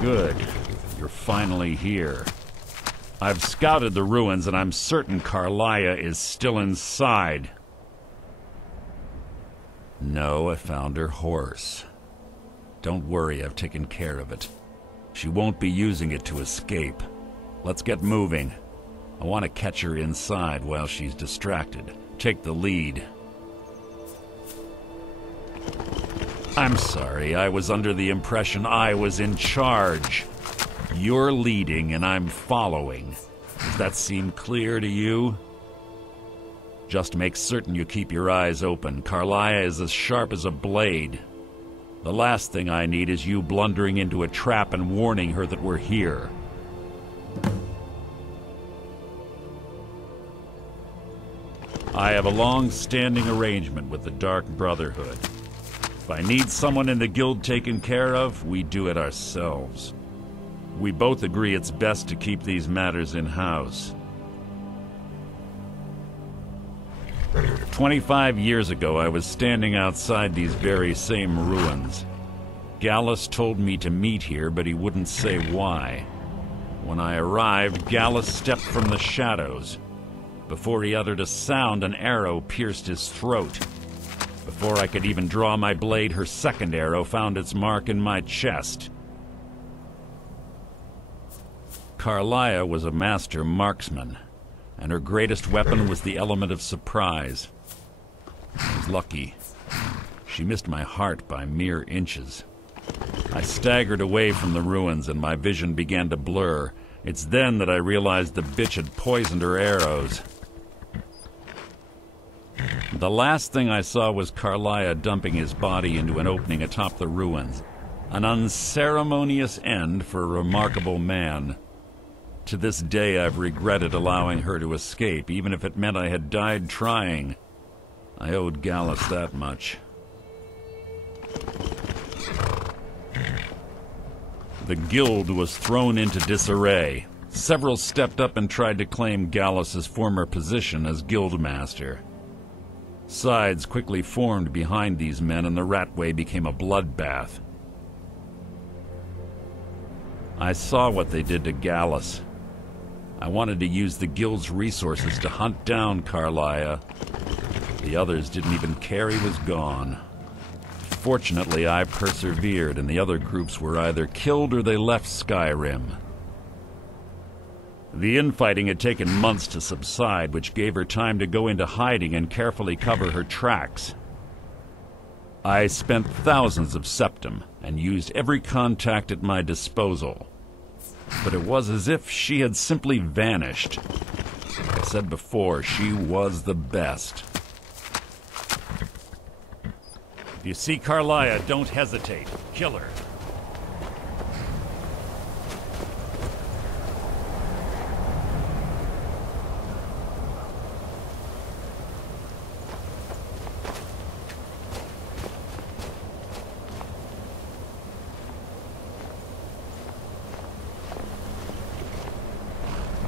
Good. You're finally here. I've scouted the ruins and I'm certain Carlia is still inside. No, I found her horse. Don't worry, I've taken care of it. She won't be using it to escape. Let's get moving. I want to catch her inside while she's distracted. Take the lead. I'm sorry, I was under the impression I was in charge. You're leading and I'm following. Does that seem clear to you? Just make certain you keep your eyes open. Carlia is as sharp as a blade. The last thing I need is you blundering into a trap and warning her that we're here. I have a long-standing arrangement with the Dark Brotherhood. If I need someone in the guild taken care of, we do it ourselves. We both agree it's best to keep these matters in-house. 25 years ago, I was standing outside these very same ruins. Gallus told me to meet here, but he wouldn't say why. When I arrived, Gallus stepped from the shadows. Before he uttered a sound, an arrow pierced his throat. Before I could even draw my blade, her second arrow found its mark in my chest. Carlia was a master marksman, and her greatest weapon was the element of surprise. I was lucky. She missed my heart by mere inches. I staggered away from the ruins and my vision began to blur. It's then that I realized the bitch had poisoned her arrows. The last thing I saw was Carlia dumping his body into an opening atop the ruins. An unceremonious end for a remarkable man. To this day, I've regretted allowing her to escape, even if it meant I had died trying. I owed Gallus that much. The guild was thrown into disarray. Several stepped up and tried to claim Gallus's former position as guildmaster. Sides quickly formed behind these men, and the Ratway became a bloodbath. I saw what they did to Gallus. I wanted to use the guild's resources to hunt down Carlia. The others didn't even care he was gone. Fortunately, I persevered, and the other groups were either killed or they left Skyrim. The infighting had taken months to subside, which gave her time to go into hiding and carefully cover her tracks. I spent thousands of septum and used every contact at my disposal. But it was as if she had simply vanished. Like I said before, she was the best. If you see Carlia, don't hesitate. Kill her.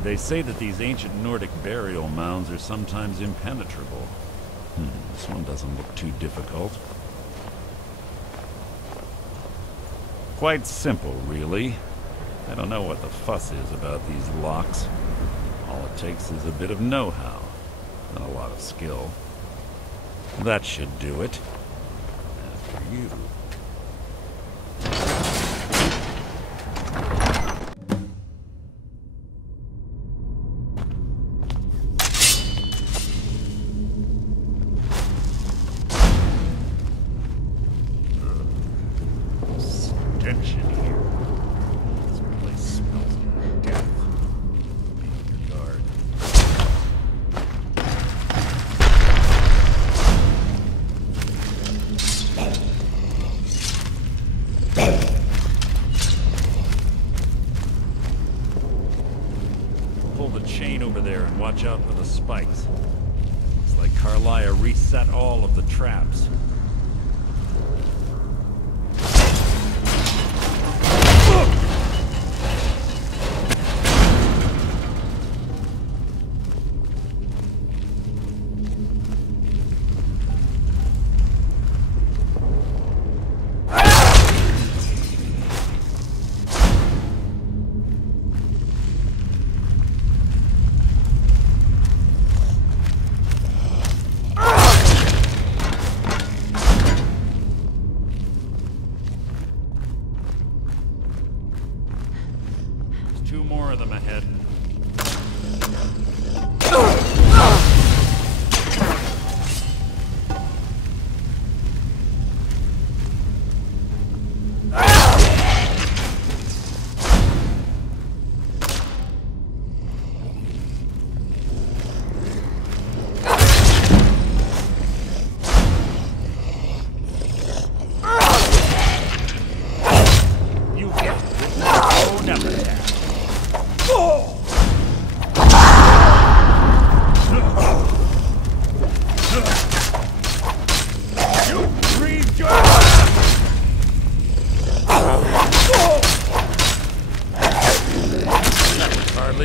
They say that these ancient Nordic burial mounds are sometimes impenetrable. This one doesn't look too difficult. Quite simple, really. I don't know what the fuss is about these locks. All it takes is a bit of know-how and a lot of skill. That should do it. After you. Watch out for the spikes. Looks like Carlia reset all of the traps. Two more of them ahead.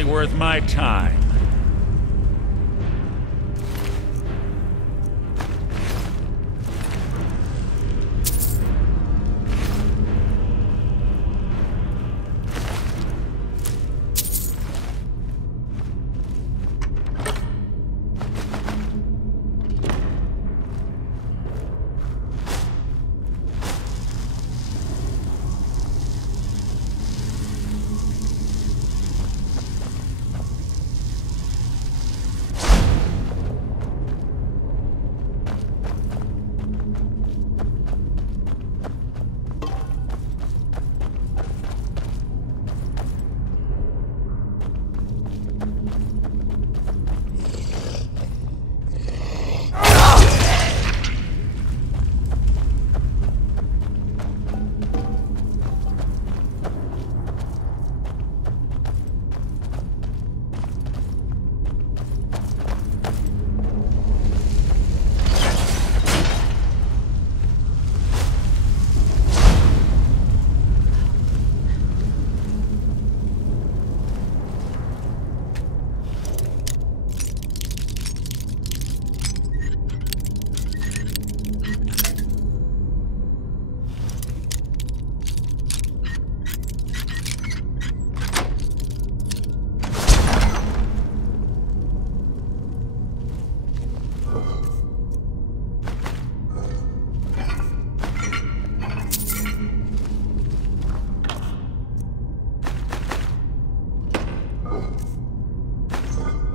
Worth my time.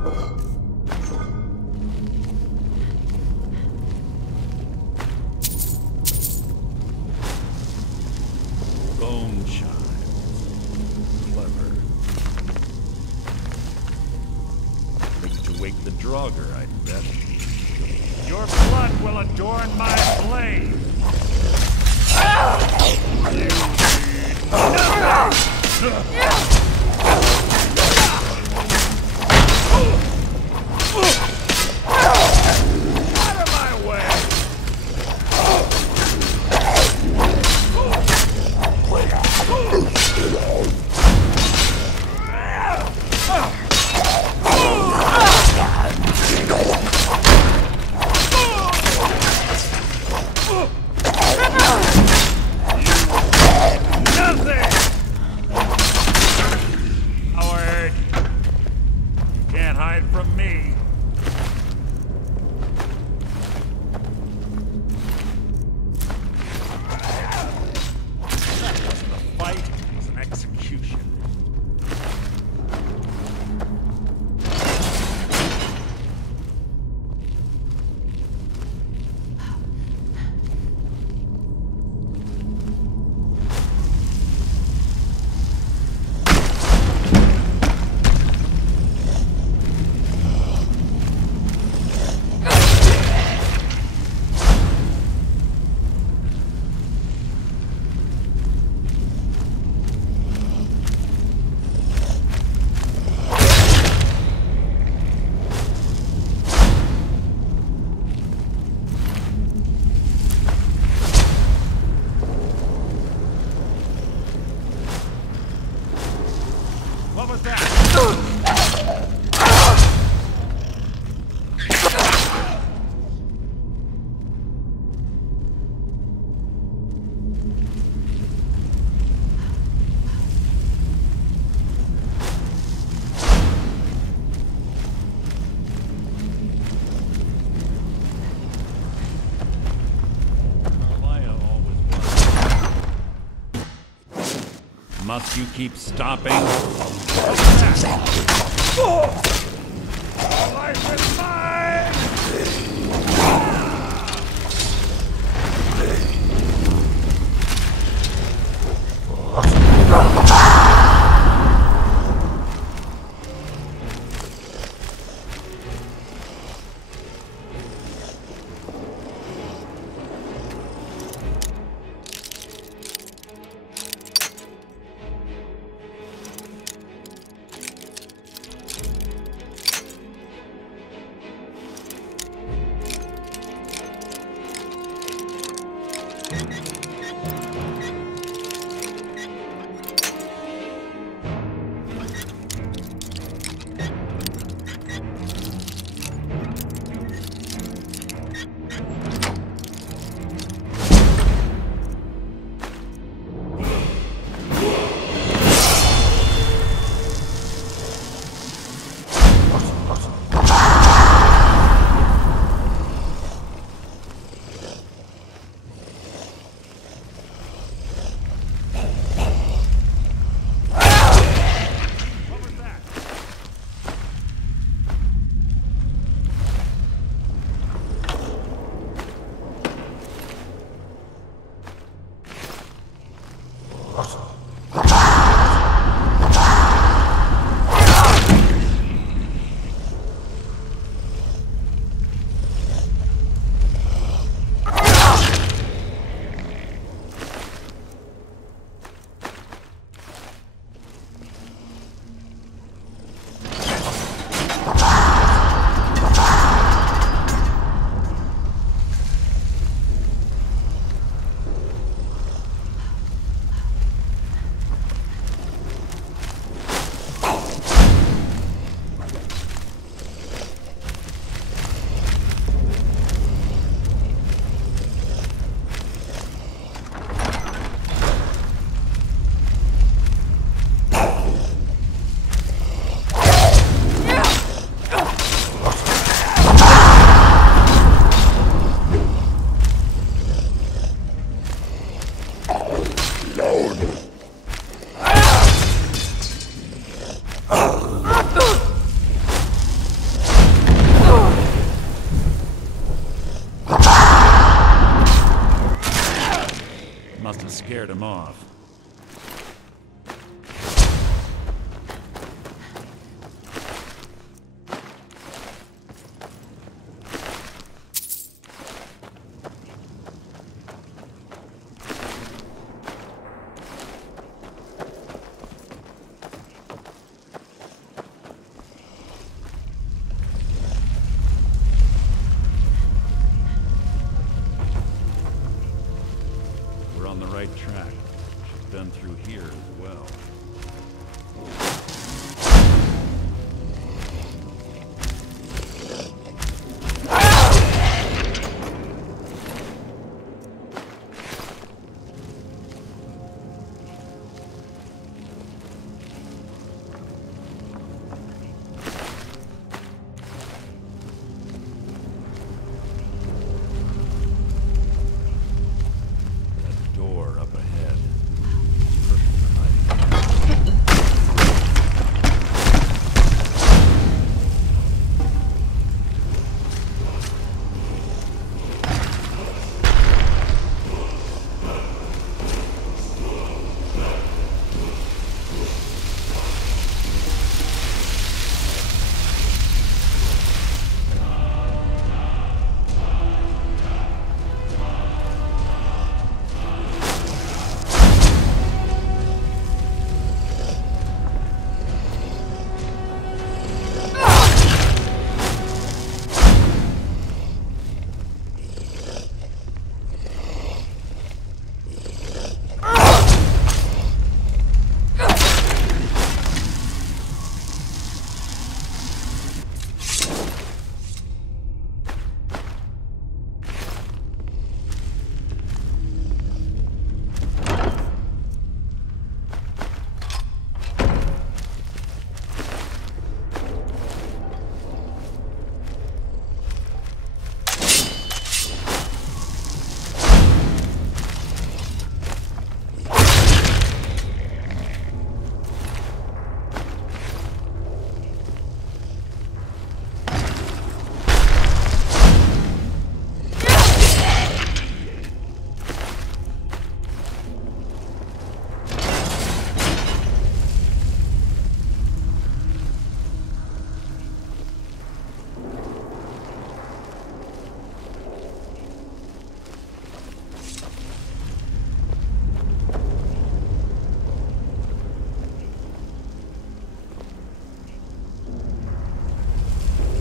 Bone chime. Clever. Need to wake the Draugr, I bet. Your blood will adorn my blade! Out of my way! From me. That wasn't a fight, it was an execution. What was that? Must you keep stopping? Life is mine! him off. We're on the right track. She's been through here as well.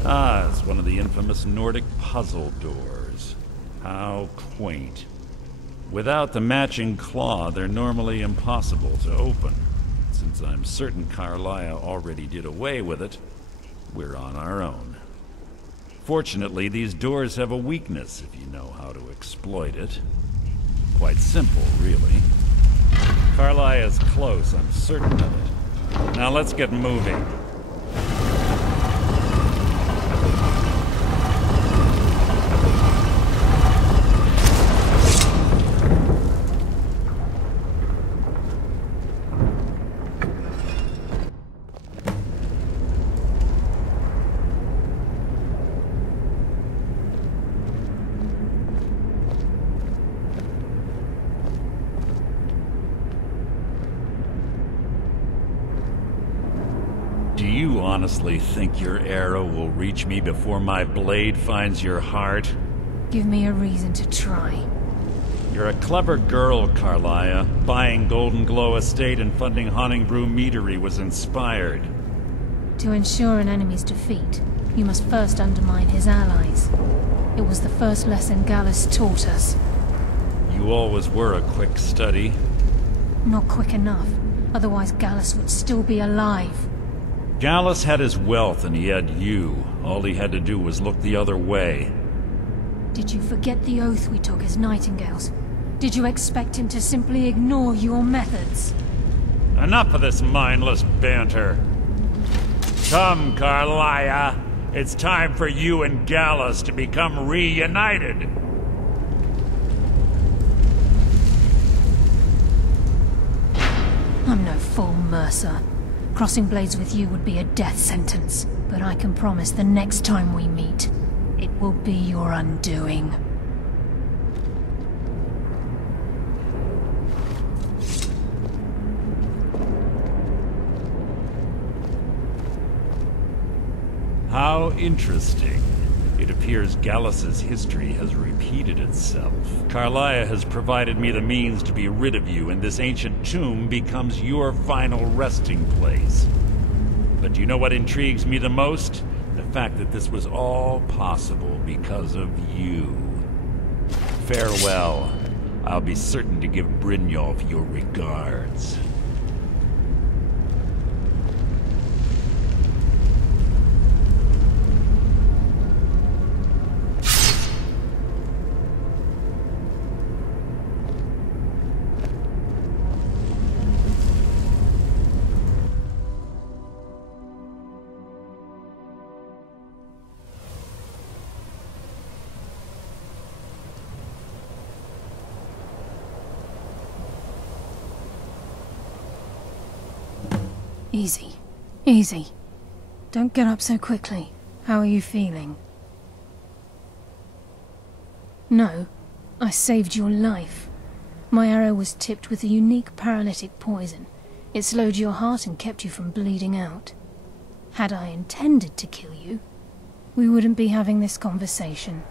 Ah, it's one of the infamous Nordic puzzle doors. How quaint. Without the matching claw, they're normally impossible to open. Since I'm certain Carlia already did away with it, we're on our own. Fortunately, these doors have a weakness if you know how to exploit it. Quite simple, really. Carlia's close, I'm certain of it. Now let's get moving. Do you honestly think your arrow will reach me before my blade finds your heart? Give me a reason to try. You're a clever girl, Carlia. Buying Golden Glow Estate and funding Honningbrew Meadery was inspired. To ensure an enemy's defeat, you must first undermine his allies. It was the first lesson Gallus taught us. You always were a quick study. Not quick enough, otherwise Gallus would still be alive. Gallus had his wealth and he had you. All he had to do was look the other way. Did you forget the oath we took as Nightingales? Did you expect him to simply ignore your methods? Enough of this mindless banter. Come, Carlia. It's time for you and Gallus to become reunited. I'm no fool, Mercer. Crossing blades with you would be a death sentence. But I can promise the next time we meet, it will be your undoing. Interesting. It appears Gallus's history has repeated itself. Carlia has provided me the means to be rid of you, and this ancient tomb becomes your final resting place. But do you know what intrigues me the most? The fact that this was all possible because of you. Farewell. I'll be certain to give Brynjolf your regards. Easy. Easy. Don't get up so quickly. How are you feeling? No. I saved your life. My arrow was tipped with a unique paralytic poison. It slowed your heart and kept you from bleeding out. Had I intended to kill you, we wouldn't be having this conversation.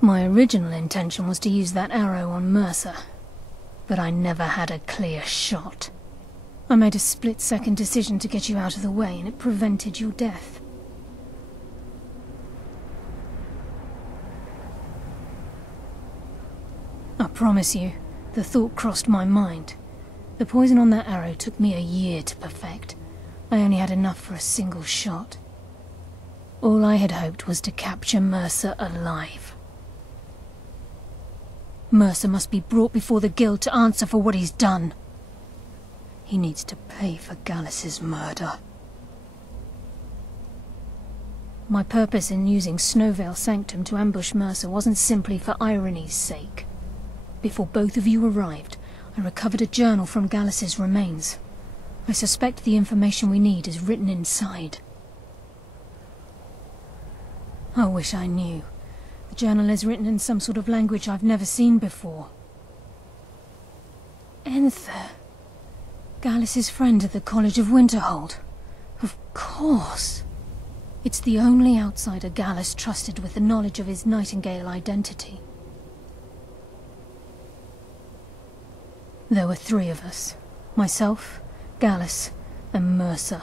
My original intention was to use that arrow on Mercer, but I never had a clear shot. I made a split-second decision to get you out of the way, and it prevented your death. I promise you, the thought crossed my mind. The poison on that arrow took me a year to perfect. I only had enough for a single shot. All I had hoped was to capture Mercer alive. Mercer must be brought before the Guild to answer for what he's done. He needs to pay for Gallus's murder. My purpose in using Snowvale Sanctum to ambush Mercer wasn't simply for irony's sake. Before both of you arrived, I recovered a journal from Gallus's remains. I suspect the information we need is written inside. I wish I knew. The journal is written in some sort of language I've never seen before. Enther. Gallus's friend at the College of Winterhold. Of course. It's the only outsider Gallus trusted with the knowledge of his Nightingale identity. There were 3 of us. Myself, Gallus, and Mercer.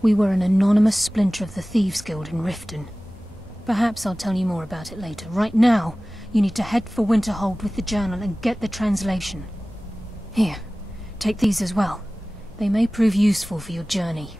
We were an anonymous splinter of the Thieves' Guild in Riften. Perhaps I'll tell you more about it later. Right now, you need to head for Winterhold with the journal and get the translation. Here, take these as well. They may prove useful for your journey.